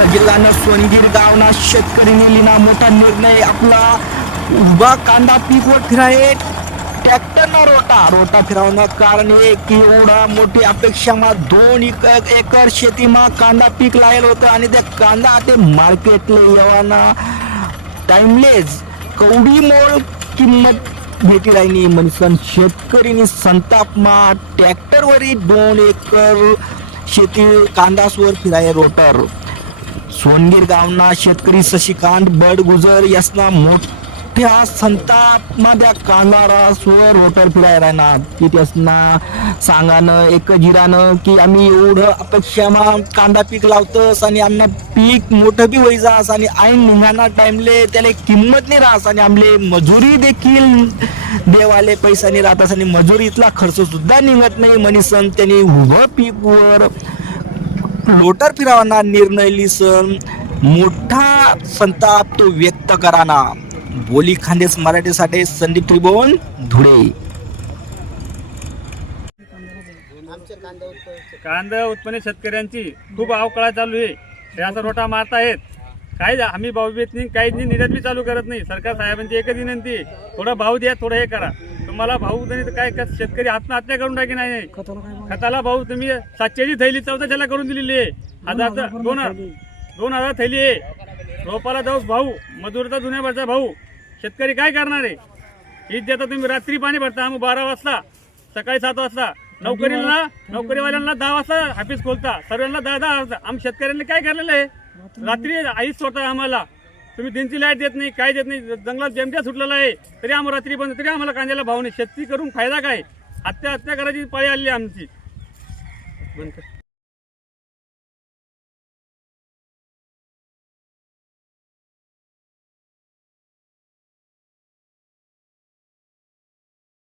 वर्धा जिल्ह्यानं सोनगीर गावना शेतकरी लिहिना मोठा निर्णय आपला. उभा कांदा पीकवर फिराये न रोटा. रोटा फिरवणं कारण हे की एवढा मोठी अपेक्षा मा दोन एकर एकर शेतीमा कांदा पीक लायल होतं आणि त्या कांदा ते मार्केटले येवाना टाइमलेस कवडी मोल किंमत भेटी राहिनी म्हणसन शेतकरीनी संतापमा ट्रॅक्टरवरी दोन एकर शेती कांदासवर फिराय रोटर. सोनगीर गावना शेतकरी शशिकांत बडगुजर यासना मोठ्या संतापमध्ये कांदारासवर रोटर फिराय राहणार. की त्यासना सांगानं एक जिरानं की आम्ही एवढं अपेक्षामा कांदा पीक लावतस आणि आमना पीक मोठं बी होई जास आणि ऐन निघाना टाइमले त्याला किंमत नाही राहस आणि आमले मजुरी देखील देवाले पैसा नाही राहतास आणि मजुरीतला खर्च सुद्धा निघत नाही. म्हणीसन त्यांनी उभं पीकवर लोटर फिरावाना निर्णय लिसन मोठा संताप तो व्यक्त कराना. बोली खांदेस मराठीसाठी संदीप त्रिभुवन धुळे. कांदा उत्पन्न शेतकऱ्यांची खूप अवकाळा चालू आहे. त्याचा रोटा आहेत काही जा- भाव देत नाही काहीच नाही निर्यात बी चालू करत नाही. सरकार साहेबांची एकच विनंती थोडा भाव द्या थोडं हे करा. तुम्हाला भाऊ तर काय कर- शेतकरी आत्महत्या करून टाकी नाही. खताला भाऊ तुम्ही सातशेची थैली चौदाशेला करून दिलेली आहे. हजार दोन दोन हजार थैली आहे. रोपाला जाऊ भाऊ मजुरचा जुन्यावरचा भाऊ. शेतकरी काय करणार आहे? हीच देता तुम्ही. रात्री पाणी भरता आम्ही बारा वाजता सकाळी सात वाजता. नोकरीला नोकरीवाल्यांना दहा वाजता ऑफिस खोलता. सर्वांना दहा दहा वाजता. आम्ही शेतकऱ्यांनी काय करलेलं आहे? रात्री आईच स्वतः आम्हाला तुम्ही दिनची लाइट देत नाही काय देत नाही जंगलात जेमट्या सुटलेला आहे तरी आम्हाला रात्री बंद तरी आम्हाला कांद्याला भाव नाही. शेती करून फायदा काय? हत्या हत्या करायची पाळी आली आमची. बंद कर.